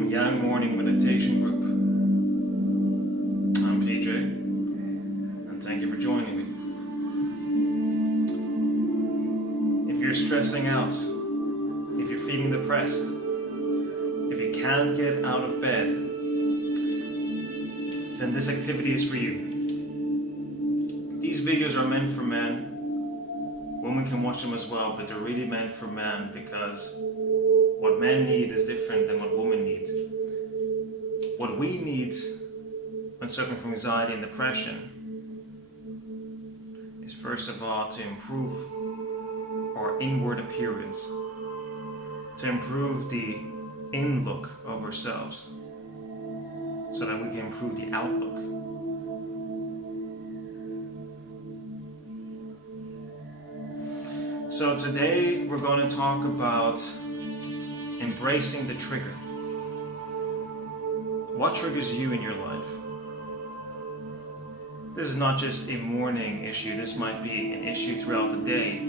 from Yang Morning Meditation Group. I'm PJ, and thank you for joining me. If you're stressing out, if you're feeling depressed, if you can't get out of bed, then this activity is for you. These videos are meant for men. Women can watch them as well, but they're really meant for men because what men need is different than what women need. What we need when suffering from anxiety and depression is first of all to improve our inward appearance, to improve the in look of ourselves so that we can improve the outlook. So today we're going to talk about embracing the trigger. What triggers you in your life? This is not just a morning issue, this might be an issue throughout the day.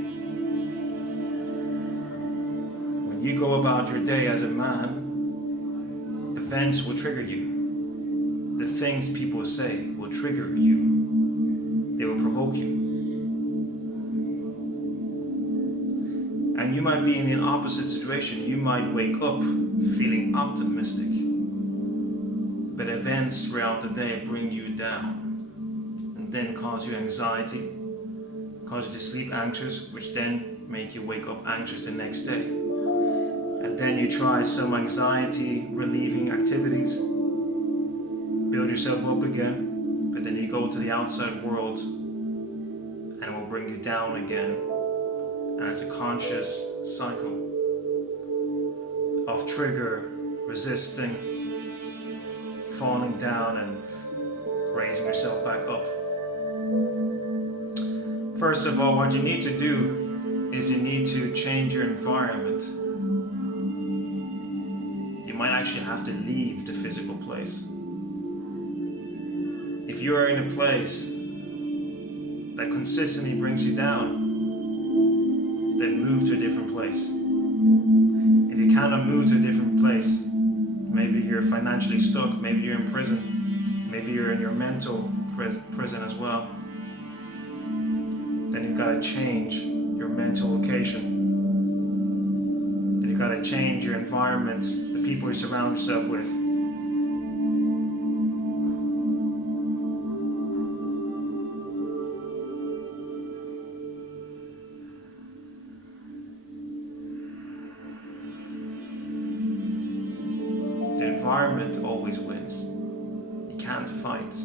When you go about your day as a man, events will trigger you. The things people say will trigger you. They will provoke you. And you might be in an opposite situation. You might wake up feeling optimistic, but events throughout the day bring you down and then cause you anxiety, cause you to sleep anxious, which then make you wake up anxious the next day. And then you try some anxiety relieving activities, build yourself up again, but then you go to the outside world and it will bring you down again. And it's a conscious cycle of trigger, resisting, falling down and raising yourself back up. First of all, what you need to do is you need to change your environment. You might actually have to leave the physical place. If you are in a place that consistently brings you down, then move to a different place. If you cannot move to a different place, maybe you're financially stuck, maybe you're in prison, maybe you're in your mental prison as well, then you've got to change your mental location. Then you've got to change your environment, the people you surround yourself with. The environment always wins. You can't fight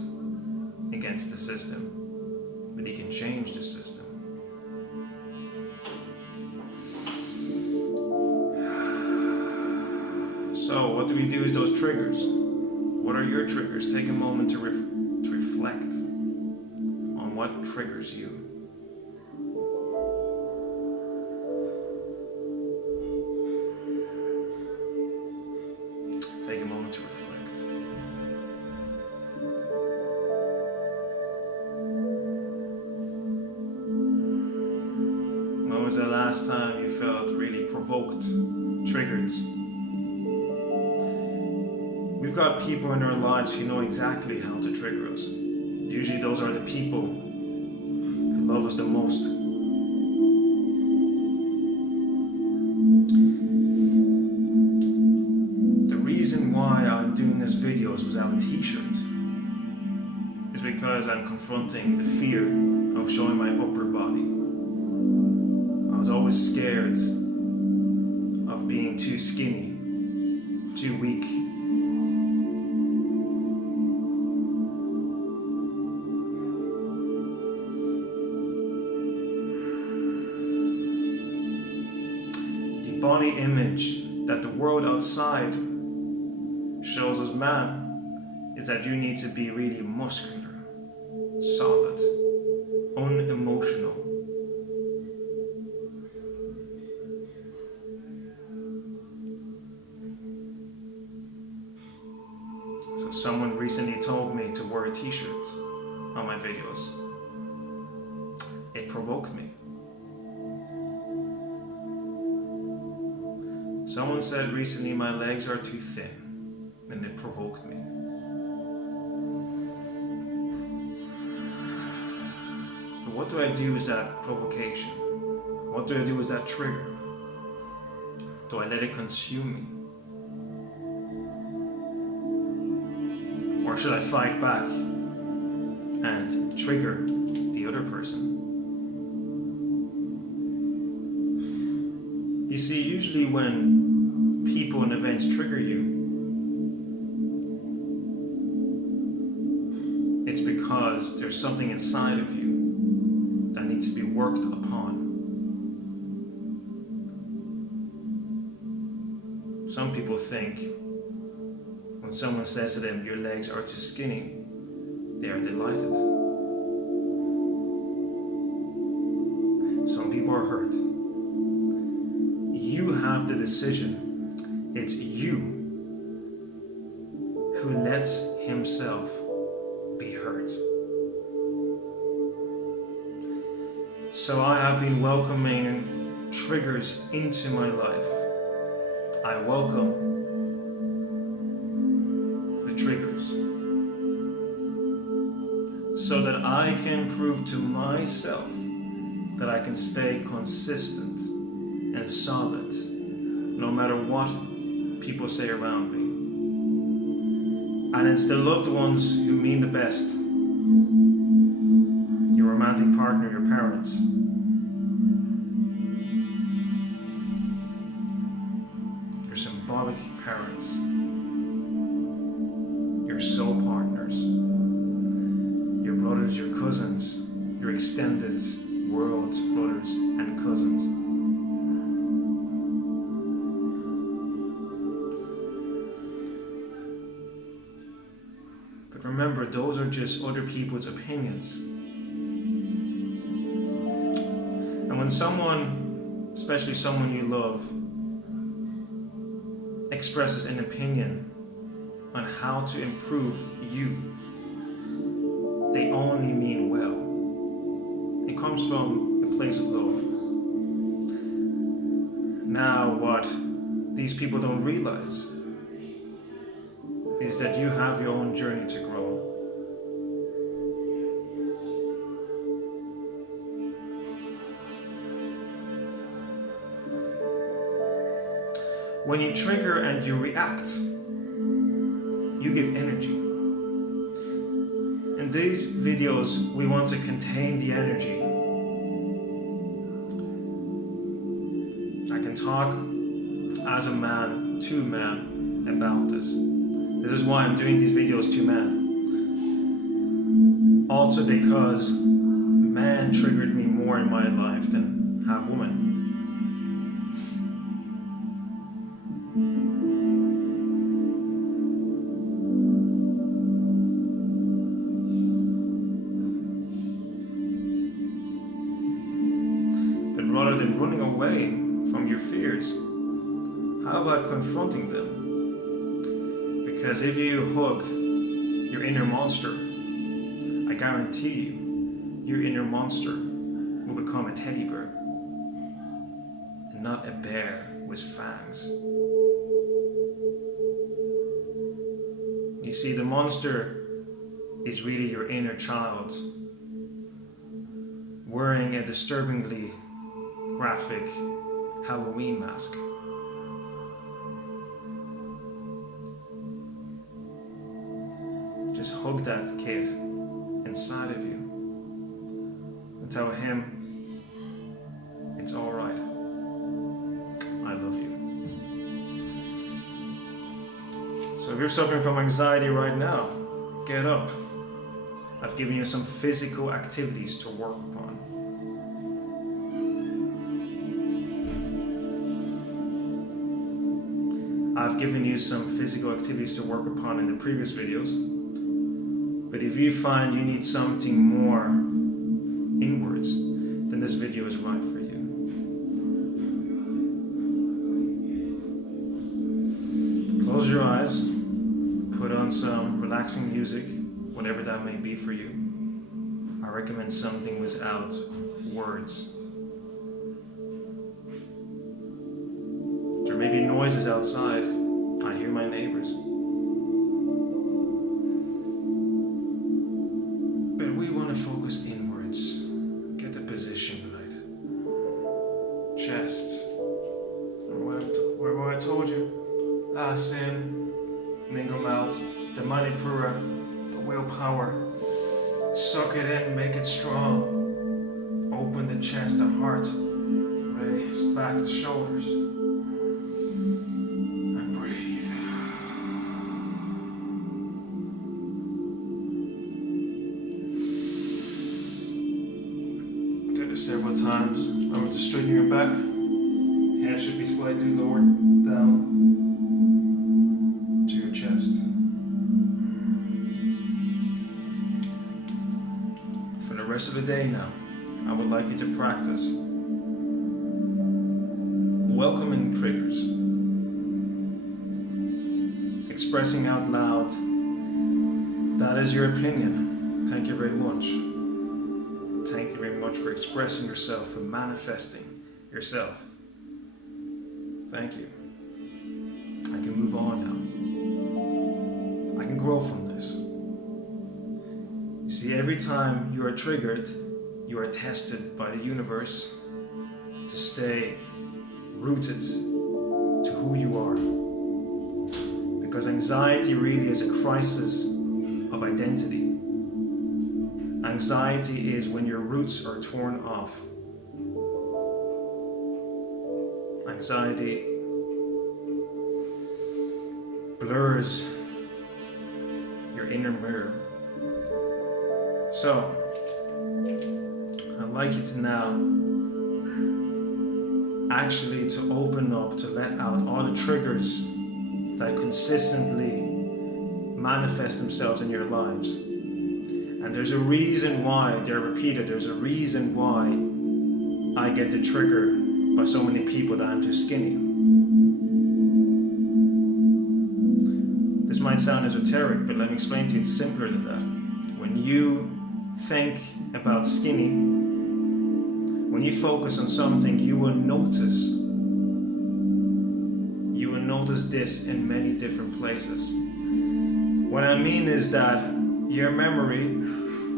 against the system, but you can change the system. So what do we do with those triggers? What are your triggers? Take a moment to reflect on what triggers you. Take a moment to reflect. When was the last time you felt really provoked, triggered? We've got people in our lives who know exactly how to trigger us. Usually those are the people who love us the most. The reason why I'm doing this videos without a t-shirt is because I'm confronting the fear of showing my upper body. I was always scared of being too skinny, too weak. The body image that the world outside shows us man is that you need to be really muscular, solid, unemotional. So someone recently told me to wear a t-shirt on my videos. It provoked me. Someone said recently my legs are too thin. and it provoked me. But what do I do with that provocation? What do I do with that trigger? Do I let it consume me? Or should I fight back and trigger the other person? You see, usually when people and events trigger you, it's because there's something inside of you that needs to be worked upon. Some people think when someone says to them, your legs are too skinny, they are delighted. Some people are hurt. You have the decision. It's you who lets himself be hurt. So I have been welcoming triggers into my life. I welcome the triggers so that I can prove to myself that I can stay consistent and solid no matter what people say around me. And it's the loved ones who mean the best. Your romantic partner, your parents. Your symbolic parents. Your soul partners. Your brothers, your cousins, your extended world brothers and cousins. But remember, those are just other people's opinions. And when someone, especially someone you love, expresses an opinion on how to improve you, they only mean well. It comes from a place of love. Now, what these people don't realize is that you have your own journey to grow. When you trigger and you react, you give energy. In these videos, we want to contain the energy. I can talk as a man to man about this. This is why I'm doing these videos to men. Also because men triggered me more in my life than have women. But rather than running away from your fears, how about confronting them? Because if you hug your inner monster, I guarantee you, your inner monster will become a teddy bear and not a bear with fangs. You see, the monster is really your inner child wearing a disturbingly graphic Halloween mask. Just hug that kid inside of you and tell him it's all right. I love you. So if you're suffering from anxiety right now, get up. I've given you some physical activities to work upon. I've given you some physical activities to work upon in the previous videos. But if you find you need something more inwards, then this video is right for you. Close your eyes, put on some relaxing music, whatever that may be for you. I recommend something without words. There may be noises outside. I hear my neighbors. to focus inwards. Get the position right. Chest. Where I told you. Lessen, mingle out, the manipura, the willpower. Suck it in, make it strong. Open the chest, the heart. Raise back the shoulders. And breathe. Do this several times. Remember to straighten your back. Head should be slightly lowered down to your chest. For the rest of the day now, I would like you to practice welcoming triggers, expressing out loud, that is your opinion. Thank you very much. Thank you very much for expressing yourself, for manifesting yourself. Thank you. I can move on now. I can grow from this. You see, every time you are triggered, you are tested by the universe to stay rooted to who you are. Because anxiety really is a crisis of identity. Anxiety is when your roots are torn off. Anxiety blurs your inner mirror. So, I'd like you to now actually to open up, to let out all the triggers that consistently manifest themselves in your lives. And there's a reason why they're repeated. There's a reason why I get the trigger by so many people that I'm too skinny. This might sound esoteric, but let me explain to you, it's simpler than that. When you think about skinny, when you focus on something, you will notice. You will notice this in many different places. What I mean is that your memory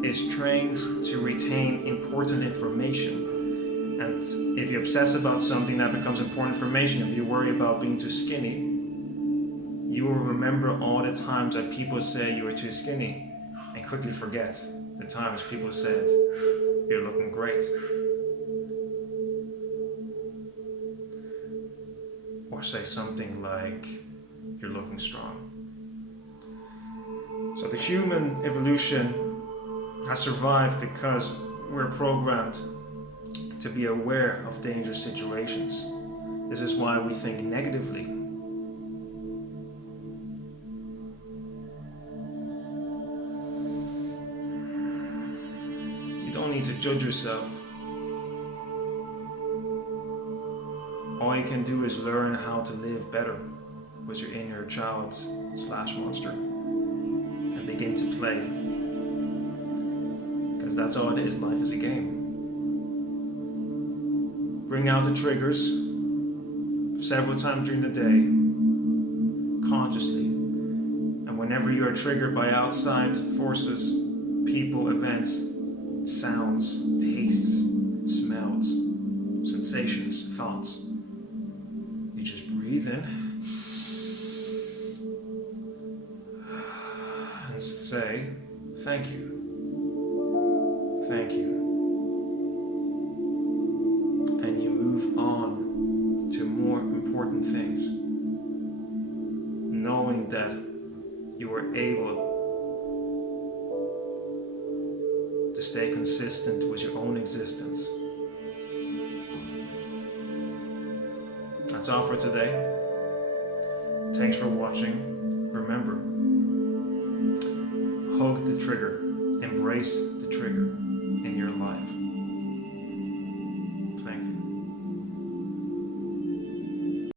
is trained to retain important information. And if you obsess about something that becomes important information, if you worry about being too skinny, you will remember all the times that people say you were too skinny and quickly forget the times people said, you're looking great. Or say something like, you're looking strong. So the human evolution has survived because we're programmed to be aware of dangerous situations. This is why we think negatively. You don't need to judge yourself. All you can do is learn how to live better with your inner child/monster and begin to play. Because that's all it is. Life is a game. Bring out the triggers several times during the day, consciously. And whenever you are triggered by outside forces, people, events, sounds, tastes, smells, sensations, thoughts, you just breathe in and say, thank you. Thank you. And you move on to more important things, knowing that you were able to stay consistent with your own existence. That's all for today. Thanks for watching. Remember, hug the trigger, embrace the trigger in your life.